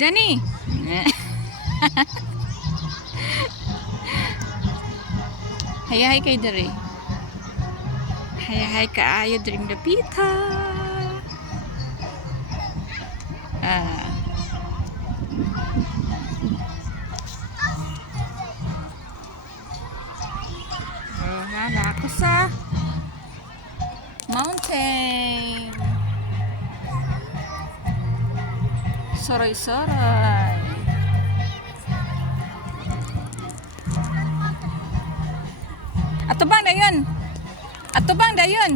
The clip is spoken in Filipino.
Dani. Hay kay dere. Hay kaayo dring dapita. Ah. Oh, hala ako sa mountain. Soray-soray. Ato bang dayon? Ato bang dayon?